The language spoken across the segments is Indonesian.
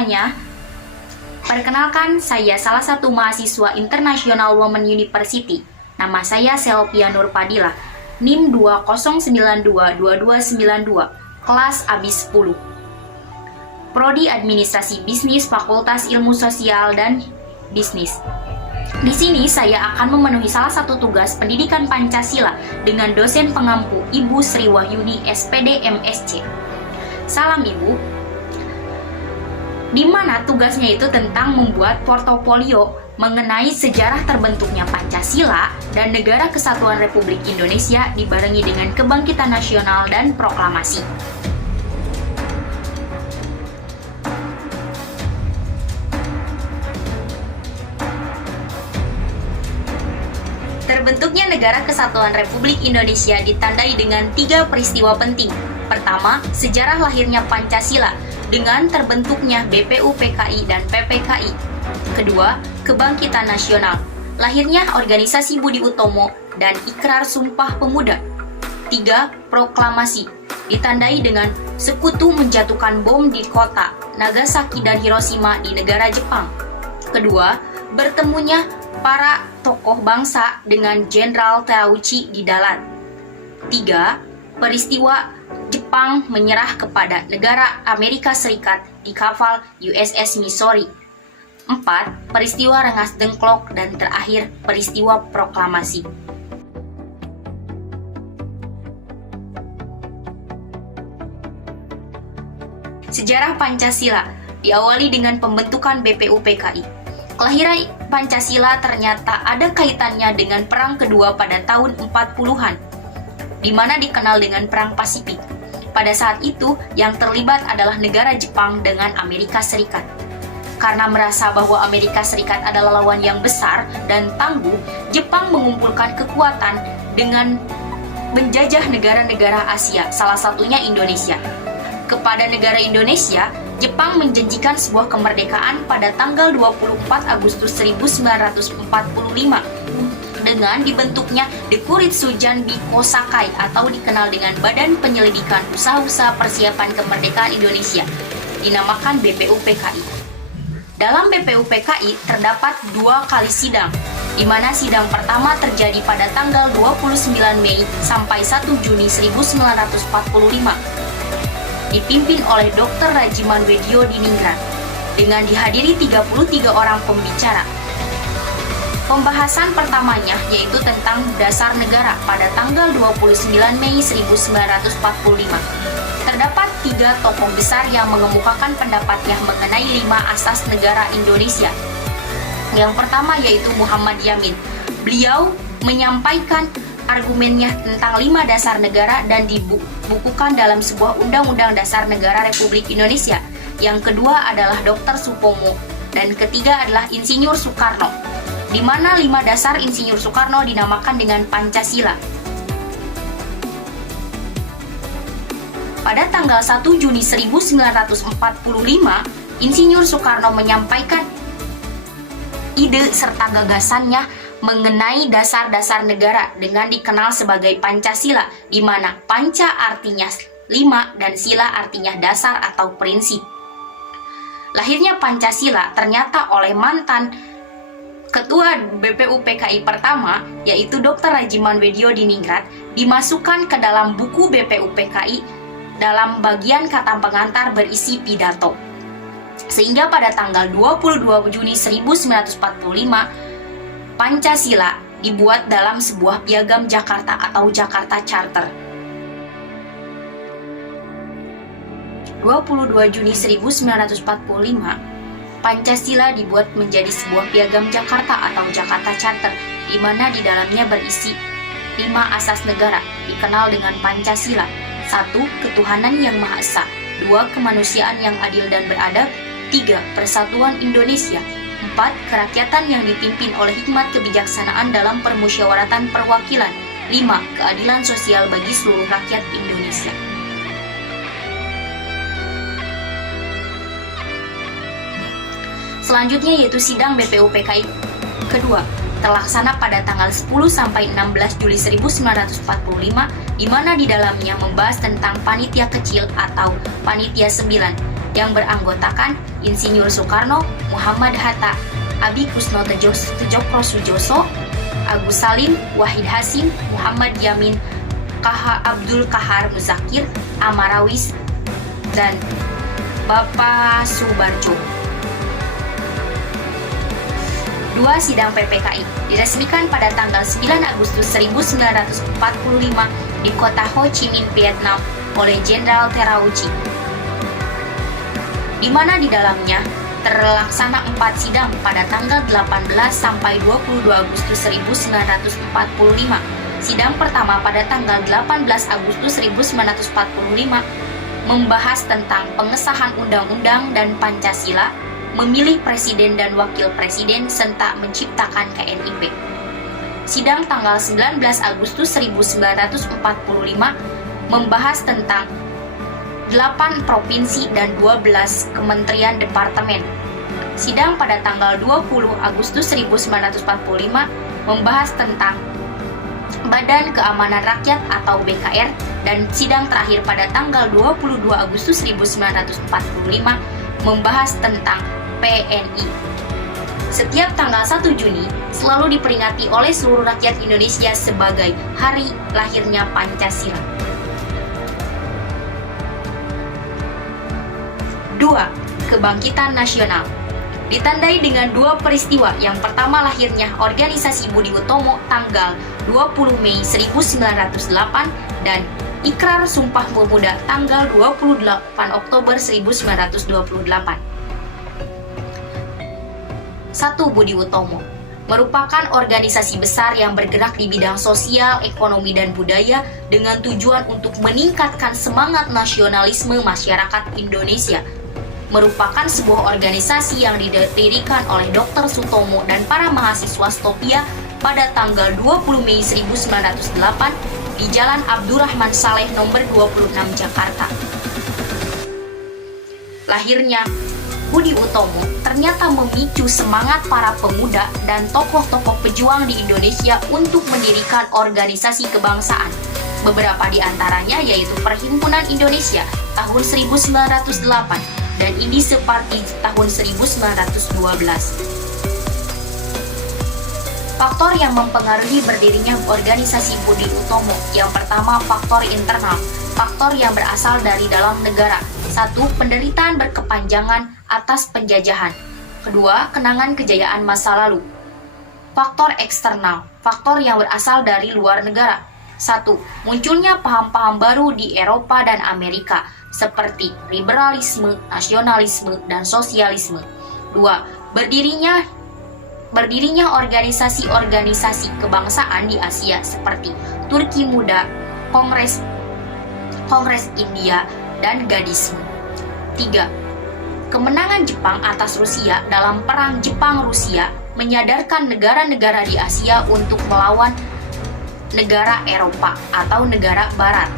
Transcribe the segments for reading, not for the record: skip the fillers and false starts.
semuanya. Perkenalkan, saya salah satu mahasiswa International Women University. Nama saya Selvia Nurpadila, NIM 20922292, kelas ABIS 10. Prodi Administrasi Bisnis, Fakultas Ilmu Sosial dan Bisnis. Di sini saya akan memenuhi salah satu tugas pendidikan Pancasila dengan dosen pengampu Ibu Sri Wahyuni SPD MSc. Salam Ibu. Di mana tugasnya itu tentang membuat portofolio mengenai sejarah terbentuknya Pancasila dan Negara Kesatuan Republik Indonesia dibarengi dengan kebangkitan nasional dan proklamasi. Terbentuknya Negara Kesatuan Republik Indonesia ditandai dengan 3 peristiwa penting. Pertama, sejarah lahirnya Pancasila dengan terbentuknya BPUPKI dan PPKI. Kedua, kebangkitan nasional, lahirnya Organisasi Budi Utomo dan Ikrar Sumpah Pemuda. 3. Proklamasi, ditandai dengan sekutu menjatuhkan bom di kota Nagasaki dan Hiroshima di negara Jepang. Kedua, bertemunya para tokoh bangsa dengan Jenderal Terauchi di Dalat. 3. Peristiwa Jepang menyerah kepada negara Amerika Serikat di kapal USS Missouri. 4. Peristiwa Rengas Dengklok dan terakhir peristiwa proklamasi. Sejarah Pancasila diawali dengan pembentukan BPUPKI. Kelahiran Pancasila ternyata ada kaitannya dengan Perang Kedua pada tahun 40-an, di mana dikenal dengan Perang Pasifik. Pada saat itu, yang terlibat adalah negara Jepang dengan Amerika Serikat. Karena merasa bahwa Amerika Serikat adalah lawan yang besar dan tangguh, Jepang mengumpulkan kekuatan dengan menjajah negara-negara Asia, salah satunya Indonesia. Kepada negara Indonesia, Jepang menjanjikan sebuah kemerdekaan pada tanggal 24 Agustus 1945 dengan dibentuknya Dekuritsu Janbi Kosakai atau dikenal dengan Badan Penyelidikan Usaha-Usaha Persiapan Kemerdekaan Indonesia, dinamakan BPUPKI. Dalam BPUPKI terdapat 2 kali sidang, di mana sidang pertama terjadi pada tanggal 29 Mei sampai 1 Juni 1945. Dipimpin oleh Dr. Rajiman Wedyo di Ningrat, dengan dihadiri 33 orang pembicara. Pembahasan pertamanya yaitu tentang dasar negara pada tanggal 29 Mei 1945. Terdapat 3 tokoh besar yang mengemukakan pendapatnya mengenai 5 asas negara Indonesia. Yang pertama yaitu Muhammad Yamin. Beliau menyampaikan argumennya tentang 5 dasar negara dan dibukukan dalam sebuah Undang-Undang Dasar Negara Republik Indonesia. Yang kedua adalah Dr. Supomo dan ketiga adalah Insinyur Soekarno, di mana 5 dasar Insinyur Soekarno dinamakan dengan Pancasila. Pada tanggal 1 Juni 1945, Insinyur Soekarno menyampaikan ide serta gagasannya mengenai dasar-dasar negara dengan dikenal sebagai Pancasila, di mana Panca artinya 5 dan Sila artinya dasar atau prinsip. Lahirnya Pancasila ternyata oleh mantan Ketua BPUPKI pertama, yaitu Dr. Rajiman Wedyo di Ningrat, dimasukkan ke dalam buku BPUPKI dalam bagian kata pengantar berisi pidato. Sehingga pada tanggal 22 Juni 1945, Pancasila dibuat dalam sebuah piagam Jakarta atau Jakarta Charter. 22 Juni 1945, Pancasila dibuat menjadi sebuah piagam Jakarta atau Jakarta Charter, di mana di dalamnya berisi 5 asas negara, dikenal dengan Pancasila. 1. Ketuhanan yang Maha Esa. 2. Kemanusiaan yang adil dan beradab. 3. Persatuan Indonesia. 4. Kerakyatan yang dipimpin oleh hikmat kebijaksanaan dalam permusyawaratan perwakilan. 5. Keadilan sosial bagi seluruh rakyat Indonesia. Selanjutnya yaitu sidang BPUPKI kedua, terlaksana pada tanggal 10 sampai 16 Juli 1945, di mana di dalamnya membahas tentang panitia kecil atau panitia 9 yang beranggotakan Insinyur Soekarno, Muhammad Hatta, Abi Kusno Tejokro Sujoso, Agus Salim, Wahid Hasim, Muhammad Yamin, Abdul Kahar Muzakir, Amarawis, dan Bapak Subarjo. 2. Sidang PPKI diresmikan pada tanggal 9 Agustus 1945 di kota Ho Chi Minh, Vietnam oleh Jenderal Terauchi, di mana di dalamnya terlaksana 4 sidang pada tanggal 18 sampai 22 Agustus 1945. Sidang pertama pada tanggal 18 Agustus 1945 membahas tentang pengesahan undang-undang dan Pancasila, memilih presiden dan wakil presiden, serta menciptakan KNIP. Sidang tanggal 19 Agustus 1945 membahas tentang 8 provinsi dan 12 kementerian departemen. Sidang pada tanggal 20 Agustus 1945 membahas tentang Badan Keamanan Rakyat atau BKR, dan sidang terakhir pada tanggal 22 Agustus 1945 membahas tentang PNI. Setiap tanggal 1 Juni selalu diperingati oleh seluruh rakyat Indonesia sebagai hari lahirnya Pancasila. 2. Kebangkitan Nasional ditandai dengan 2 peristiwa. Yang pertama, lahirnya Organisasi Budi Utomo tanggal 20 Mei 1908 dan Ikrar Sumpah Pemuda tanggal 28 Oktober 1928. 1. Budi Utomo merupakan organisasi besar yang bergerak di bidang sosial, ekonomi, dan budaya dengan tujuan untuk meningkatkan semangat nasionalisme masyarakat Indonesia. Merupakan sebuah organisasi yang didirikan oleh Dr. Sutomo dan para mahasiswa Stopia pada tanggal 20 Mei 1908 di Jalan Abdurrahman Saleh nomor 26 Jakarta. Lahirnya Budi Utomo ternyata memicu semangat para pemuda dan tokoh-tokoh pejuang di Indonesia untuk mendirikan organisasi kebangsaan. Beberapa di antaranya yaitu Perhimpunan Indonesia tahun 1908 dan Indische Party tahun 1912. Faktor yang mempengaruhi berdirinya organisasi Budi Utomo. Yang pertama, faktor internal, faktor yang berasal dari dalam negara. 1. Penderitaan berkepanjangan atas penjajahan. 2. Kenangan kejayaan masa lalu. Faktor eksternal, faktor yang berasal dari luar negara. 1. Munculnya paham-paham baru di Eropa dan Amerika, seperti liberalisme, nasionalisme, dan sosialisme. 2. Berdirinya organisasi-organisasi kebangsaan di Asia seperti Turki Muda, Kongres India, dan Gadisme. 3. Kemenangan Jepang atas Rusia dalam Perang Jepang-Rusia menyadarkan negara-negara di Asia untuk melawan negara Eropa atau negara Barat.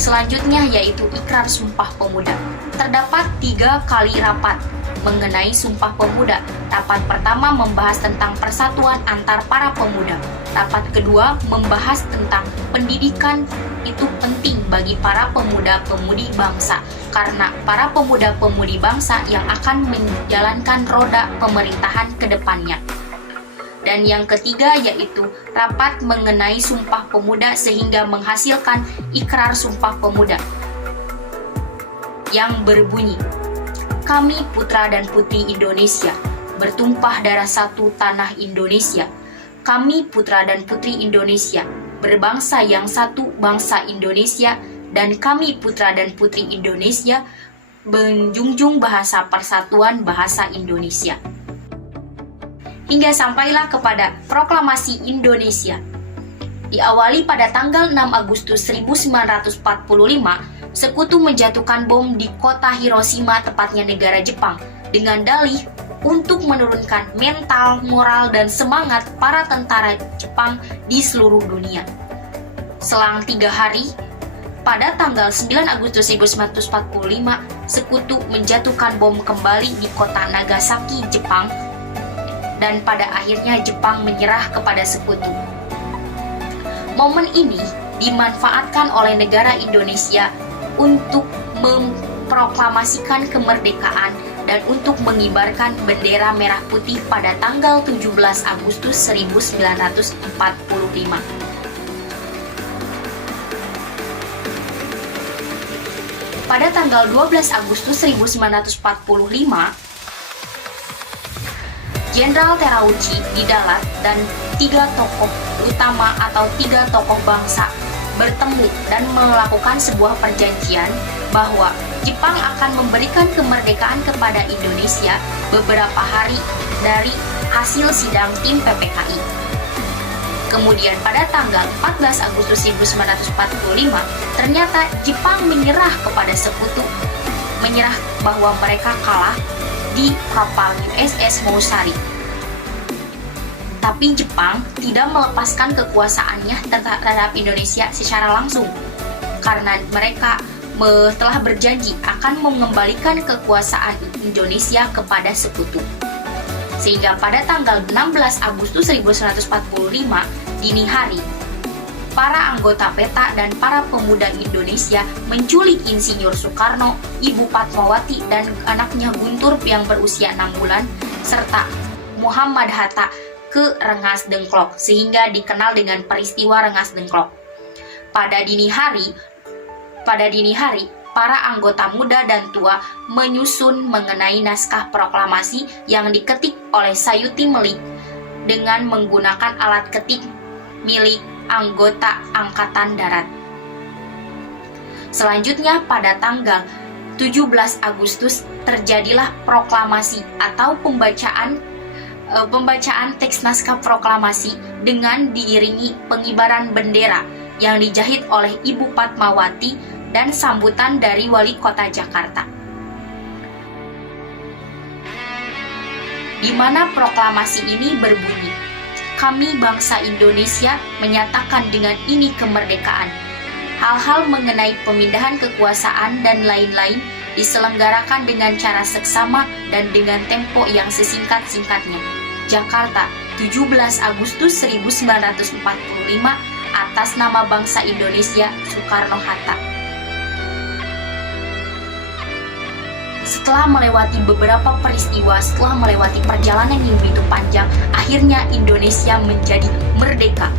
Selanjutnya yaitu Ikrar Sumpah Pemuda. Terdapat 3 kali rapat mengenai Sumpah Pemuda. Rapat pertama membahas tentang persatuan antar para pemuda. Rapat kedua membahas tentang pendidikan itu penting bagi para pemuda-pemudi bangsa, karena para pemuda-pemudi bangsa yang akan menjalankan roda pemerintahan ke depannya. Dan yang ketiga yaitu rapat mengenai Sumpah Pemuda sehingga menghasilkan Ikrar Sumpah Pemuda yang berbunyi, "Kami putra dan putri Indonesia, bertumpah darah satu tanah Indonesia. Kami putra dan putri Indonesia, berbangsa yang satu bangsa Indonesia, dan kami putra dan putri Indonesia, menjunjung bahasa persatuan bahasa Indonesia." Hingga sampailah kepada Proklamasi Indonesia. Diawali pada tanggal 6 Agustus 1945, Sekutu menjatuhkan bom di kota Hiroshima, tepatnya negara Jepang, dengan dalih untuk menurunkan mental, moral, dan semangat para tentara Jepang di seluruh dunia. Selang 3 hari, pada tanggal 9 Agustus 1945, Sekutu menjatuhkan bom kembali di kota Nagasaki, Jepang, dan pada akhirnya Jepang menyerah kepada Sekutu. Momen ini dimanfaatkan oleh negara Indonesia untuk memproklamasikan kemerdekaan dan untuk mengibarkan bendera merah putih pada tanggal 17 Agustus 1945. Pada tanggal 12 Agustus 1945, Jenderal Terauchi Didalat dan tiga tokoh utama atau tiga tokoh bangsa bertemu dan melakukan sebuah perjanjian bahwa Jepang akan memberikan kemerdekaan kepada Indonesia beberapa hari dari hasil sidang tim PPKI. Kemudian pada tanggal 14 Agustus 1945, ternyata Jepang menyerah kepada sekutu, menyerah bahwa mereka kalah di kapal USS Mousari. Tapi Jepang tidak melepaskan kekuasaannya terhadap Indonesia secara langsung, karena mereka telah berjanji akan mengembalikan kekuasaan Indonesia kepada sekutu. Sehingga pada tanggal 16 Agustus 1945 dini hari, para anggota PETA dan para pemuda Indonesia menculik Insinyur Soekarno, Ibu Fatmawati dan anaknya Guntur yang berusia 6 bulan, serta Muhammad Hatta ke Rengas Dengklok, sehingga dikenal dengan peristiwa Rengas Dengklok. Pada dini hari, para anggota muda dan tua menyusun mengenai naskah proklamasi yang diketik oleh Sayuti Melik dengan menggunakan alat ketik milik anggota Angkatan Darat. Selanjutnya pada tanggal 17 Agustus terjadilah proklamasi atau pembacaan teks naskah proklamasi dengan diiringi pengibaran bendera yang dijahit oleh Ibu Fatmawati dan sambutan dari Wali Kota Jakarta. Di mana proklamasi ini berbunyi, "Kami bangsa Indonesia menyatakan dengan ini kemerdekaan. Hal-hal mengenai pemindahan kekuasaan dan lain-lain diselenggarakan dengan cara seksama dan dengan tempo yang sesingkat-singkatnya. Jakarta, 17 Agustus 1945, atas nama bangsa Indonesia, Soekarno-Hatta." Setelah melewati beberapa peristiwa, setelah melewati perjalanan yang begitu panjang, akhirnya Indonesia menjadi merdeka.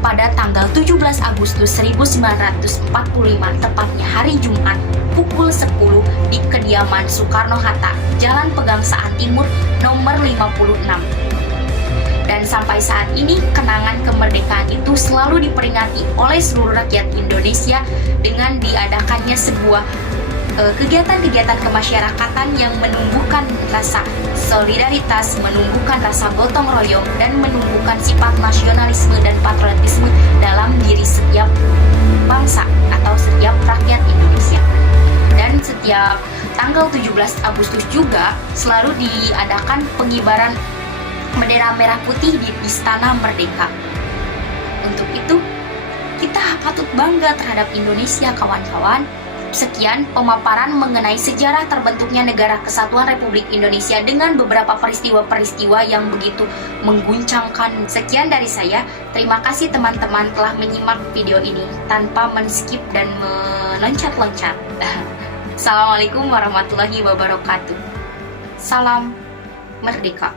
Pada tanggal 17 Agustus 1945, tepatnya hari Jumat, pukul 10 di kediaman Soekarno-Hatta, Jalan Pegangsaan Timur, nomor 56. Dan sampai saat ini, kenangan kemerdekaan itu selalu diperingati oleh seluruh rakyat Indonesia dengan diadakannya sebuah kegiatan-kegiatan kemasyarakatan yang menumbuhkan rasa solidaritas, menumbuhkan rasa gotong royong, dan menumbuhkan sifat nasionalisme dan patriotisme dalam diri setiap bangsa atau setiap rakyat Indonesia. Dan setiap tanggal 17 Agustus juga selalu diadakan pengibaran bendera merah putih di Istana Merdeka. Untuk itu, kita patut bangga terhadap Indonesia, kawan-kawan. Sekian pemaparan mengenai sejarah terbentuknya Negara Kesatuan Republik Indonesia dengan beberapa peristiwa-peristiwa yang begitu mengguncangkan. Sekian dari saya. Terima kasih teman-teman telah menyimak video ini tanpa men-skip dan meloncat-loncat. Assalamualaikum warahmatullahi wabarakatuh. Salam merdeka.